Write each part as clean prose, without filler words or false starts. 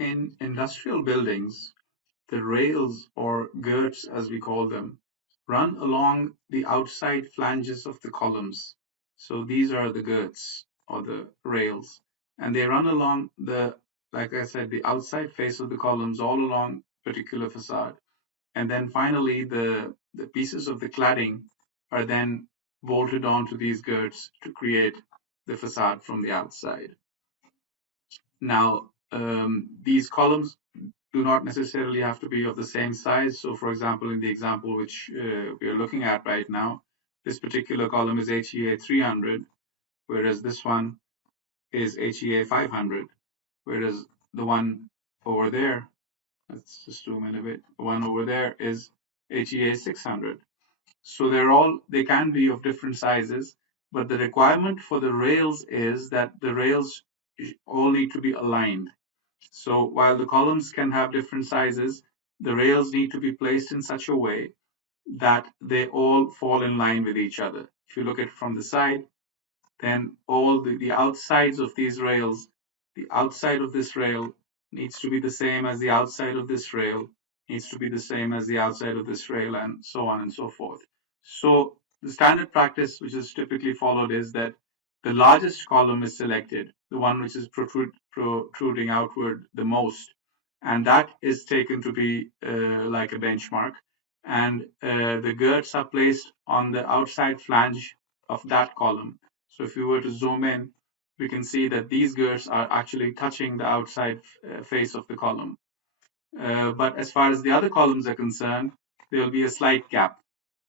In industrial buildings, the rails, or girts as we call them, run along the outside flanges of the columns. So these are the girts or the rails, and they run along like I said, the outside face of the columns all along particular facade. And then finally, the pieces of the cladding are then bolted onto these girts to create the facade from the outside. Now, these columns do not necessarily have to be of the same size. So, for example, in the example which we are looking at right now, this particular column is HEA 300, whereas this one is HEA 500, whereas the one over there, let's just zoom in a bit, the one over there is HEA 600. So they can be of different sizes, but the requirement for the rails is that the rails all need to be aligned. So while the columns can have different sizes, the rails need to be placed in such a way that they all fall in line with each other. If you look at it from the side, then all the outsides of these rails, the outside of this rail needs to be the same as the outside of this rail, needs to be the same as the outside of this rail, and so on and so forth. So the standard practice which is typically followed is that the largest column is selected, the one which is protruding outward the most, and that is taken to be like a benchmark. And the girts are placed on the outside flange of that column. So if you were to zoom in, we can see that these girts are actually touching the outside face of the column. But as far as the other columns are concerned, there will be a slight gap.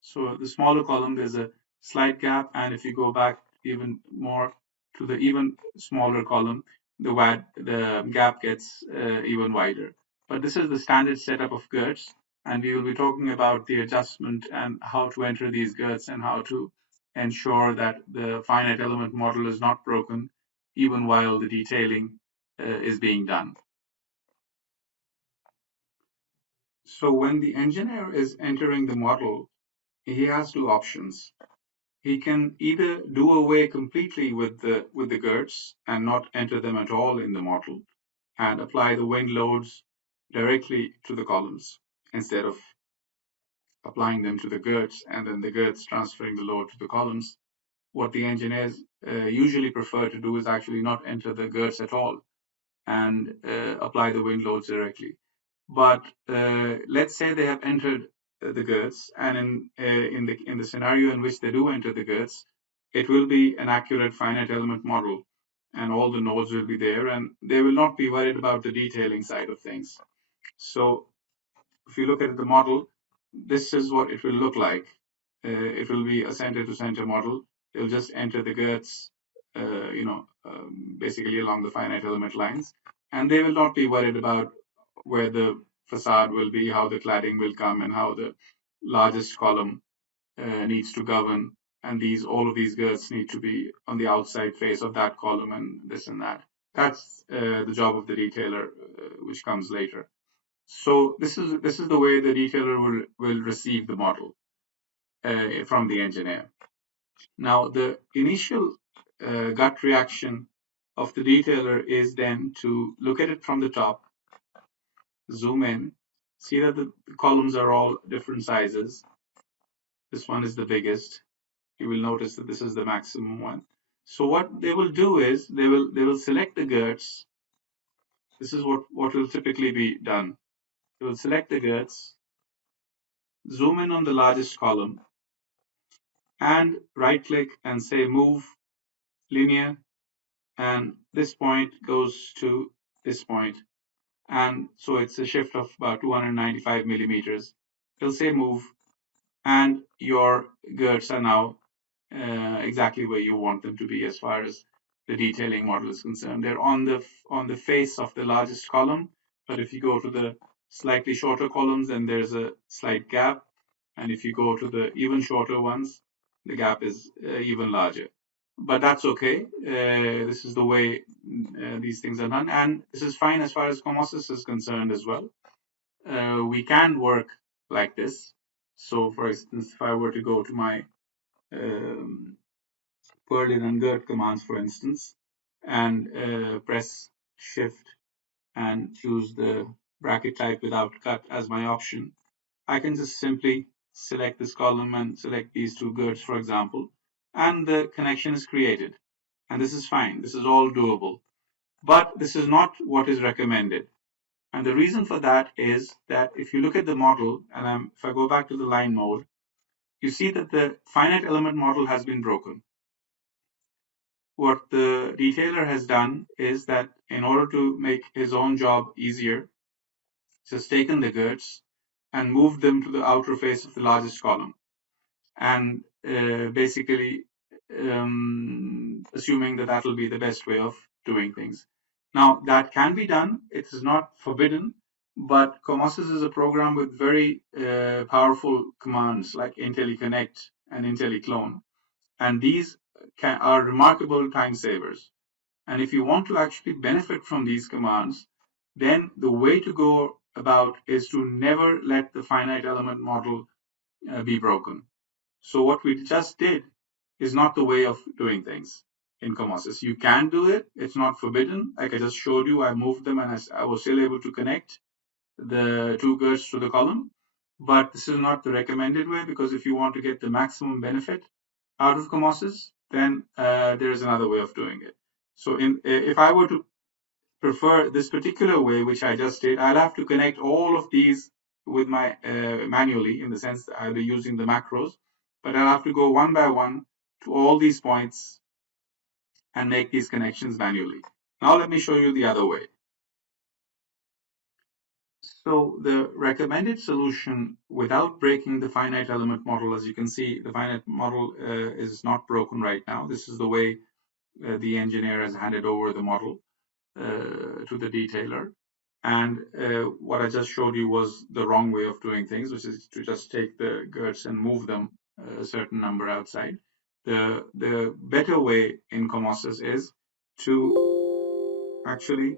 So the smaller column, there's a slight gap, and if you go back even more to the even smaller column, the gap gets even wider. But this is the standard setup of girts, and we will be talking about the adjustment and how to enter these girts and how to ensure that the finite element model is not broken even while the detailing is being done. So when the engineer is entering the model, he has two options. He can either do away completely with the girts and not enter them at all in the model and apply the wind loads directly to the columns instead of applying them to the girts and then the girts transferring the load to the columns. What the engineers usually prefer to do is actually not enter the girts at all and apply the wind loads directly. But let's say they have entered the girts, and in the scenario in which they do enter the girts, it will be an accurate finite element model, and all the nodes will be there, and they will not be worried about the detailing side of things. So if you look at the model, this is what it will look like. It will be a center-to-center model. They'll just enter the girts, basically along the finite element lines, and they will not be worried about where the facade will be, how the cladding will come, and how the largest column needs to govern. And all of these girts need to be on the outside face of that column, and this and that. That's the job of the detailer, which comes later. So this is the way the detailer will receive the model from the engineer. Now the initial gut reaction of the detailer is then to look at it from the top, zoom in, see that the columns are all different sizes. This one is the biggest. You will notice that this is the maximum one. So what they will do is they will select the girts. This is what will typically be done. They will select the girts, zoom in on the largest column, and right click and say move linear, and this point goes to this point, and so it's a shift of about 295 millimeters. It'll say move, and your girts are now exactly where you want them to be as far as the detailing model is concerned. They're on the face of the largest column, but if you go to the slightly shorter columns, then there's a slight gap, and if you go to the even shorter ones, the gap is even larger. But that's okay. This is the way these things are done, and this is fine as far as Comosys is concerned as well. We can work like this. So, for instance, if I were to go to my Berlin and Girt commands, for instance, and press Shift and choose the bracket type without cut as my option, I can just simply select this column and select these two girts, for example, and the connection is created. And this is fine. This is all doable. But this is not what is recommended. And the reason for that is that if you look at the model, and if I go back to the line mode, you see that the finite element model has been broken. What the detailer has done is that in order to make his own job easier, just taken the girts and moved them to the outer face of the largest column, and basically assuming that that will be the best way of doing things. Now, that can be done. It is not forbidden, but Comosys is a program with very powerful commands like IntelliConnect and IntelliClone, and these are remarkable time savers. And if you want to actually benefit from these commands, then the way to go about is to never let the finite element model be broken. So what we just did is not the way of doing things in Comosys. You can do it. It's not forbidden. Like I just showed you, I moved them and I was still able to connect the two girts to the column. But this is not the recommended way, because if you want to get the maximum benefit out of Comosys, then there is another way of doing it. So if I were to prefer this particular way, which I just did, I'll have to connect all of these with my manually, in the sense that I'll be using the macros, but I'll have to go one by one to all these points and make these connections manually. Now let me show you the other way. So the recommended solution without breaking the finite element model, as you can see, the finite model is not broken right now. This is the way the engineer has handed over the model to the detailer. And what I just showed you was the wrong way of doing things, which is to just take the girts and move them a certain number outside. The better way in Comosys is to actually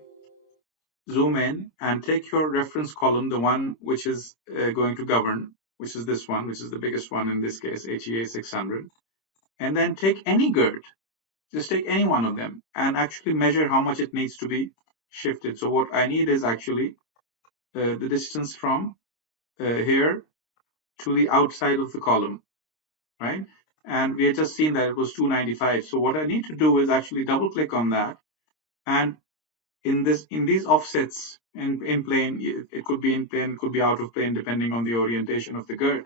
zoom in and take your reference column, the one which is going to govern, which is this one, which is the biggest one in this case, HEA 600, and then take any girt, just take any one of them and actually measure how much it needs to be shifted. So what I need is actually the distance from here to the outside of the column, right? And we had just seen that it was 295. So what I need to do is actually double click on that, and in these offsets in plane, it could be in plane, it could be out of plane, depending on the orientation of the girt.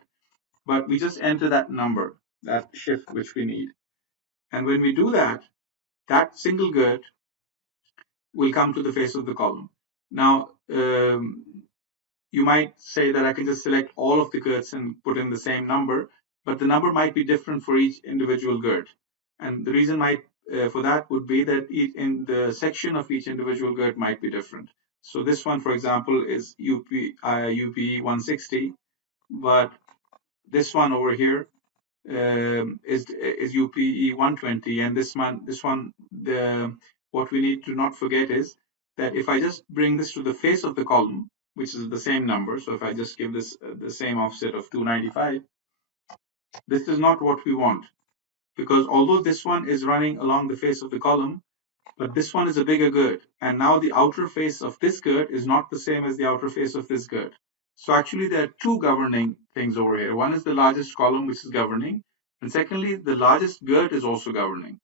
But we just enter that number, that shift which we need. And when we do that, that single girt will come to the face of the column. Now, you might say that I can just select all of the girts and put in the same number, but the number might be different for each individual girt. And the reason for that would be that in the section of each individual girt might be different. So this one, for example, is UPE 160, but this one over here is UPE 120, and this one, what we need to not forget is that if I just bring this to the face of the column, which is the same number, so if I just give this the same offset of 295, this is not what we want, because although this one is running along the face of the column, but this one is a bigger girt, and now the outer face of this girt is not the same as the outer face of this girt. So actually there are two governing things over here. One is the largest column, which is governing, and secondly, the largest girt is also governing.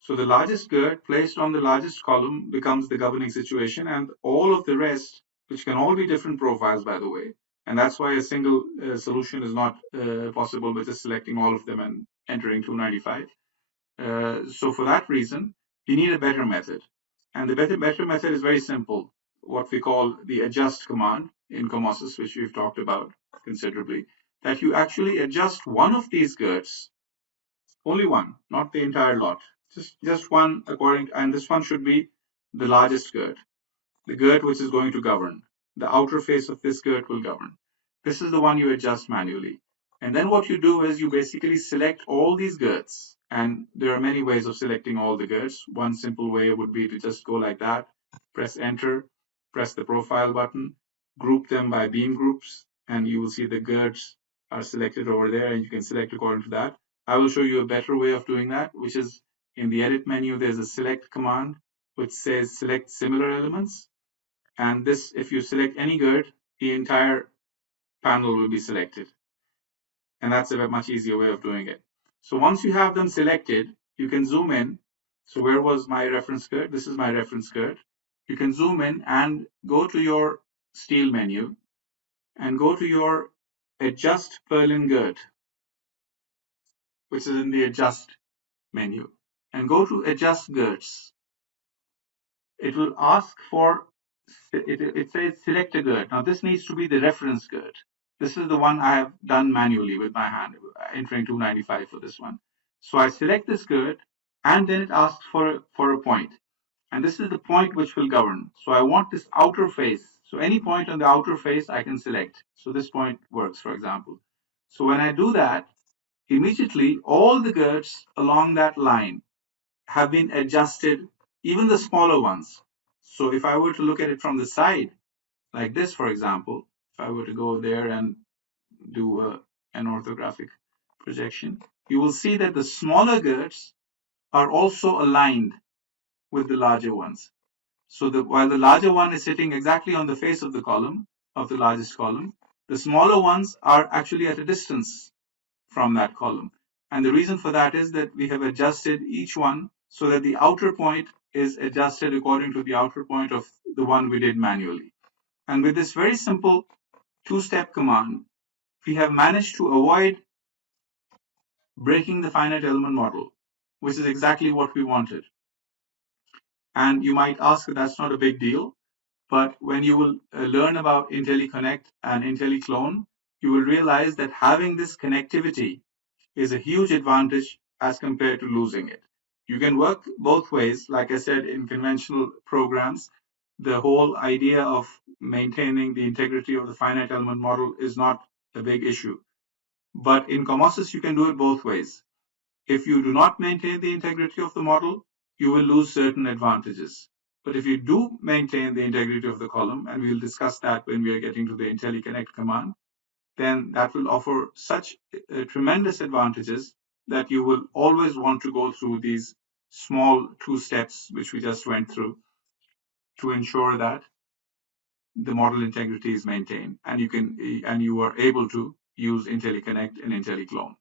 So the largest girt placed on the largest column becomes the governing situation, and all of the rest, which can all be different profiles, by the way, and that's why a single solution is not possible with just selecting all of them and entering 295. So for that reason, you need a better method. And the better method is very simple, what we call the adjust command in Comosys, which we've talked about considerably, that you actually adjust one of these girts, only one, not the entire lot, just one and this one should be the largest girt, the girt which is going to govern. The outer face of this girt will govern. This is the one you adjust manually. And then what you do is you basically select all these girts. And there are many ways of selecting all the girts. One simple way would be to just go like that, press enter, press the profile button, group them by beam groups, and you will see the girts are selected over there, and you can select according to that. I will show you a better way of doing that, which is in the edit menu, there's a select command which says select similar elements. And this, if you select any girt, the entire panel will be selected. And that's a much easier way of doing it. So once you have them selected, you can zoom in. So where was my reference girt? This is my reference girt. You can zoom in and go to your steel menu and go to your adjust purlin girt, which is in the adjust menu, and go to adjust girts. It will ask for, it says select a girt. Now this needs to be the reference girt. This is the one I have done manually with my hand, entering 295 for this one. So I select this girt, and then it asks for a point. And this is the point which will govern. So I want this outer face. So any point on the outer face I can select. So this point works, for example. So when I do that, immediately all the girts along that line have been adjusted, even the smaller ones. So if I were to look at it from the side, like this, for example, if I were to go there and do an orthographic projection, you will see that the smaller girts are also aligned with the larger ones. So while the larger one is sitting exactly on the face of the column, of the largest column, the smaller ones are actually at a distance from that column. And the reason for that is that we have adjusted each one so that the outer point is adjusted according to the outer point of the one we did manually. And with this very simple two-step command, we have managed to avoid breaking the finite element model, which is exactly what we wanted. And you might ask, that's not a big deal. But when you will learn about IntelliConnect and IntelliClone, you will realize that having this connectivity is a huge advantage as compared to losing it. You can work both ways. Like I said, in conventional programs, the whole idea of maintaining the integrity of the finite element model is not a big issue. But in Comosys, you can do it both ways. If you do not maintain the integrity of the model, you will lose certain advantages. But if you do maintain the integrity of the column, and we'll discuss that when we are getting to the IntelliConnect command, then that will offer such tremendous advantages that you will always want to go through these small two steps, which we just went through, to ensure that the model integrity is maintained and you are able to use IntelliConnect and IntelliClone.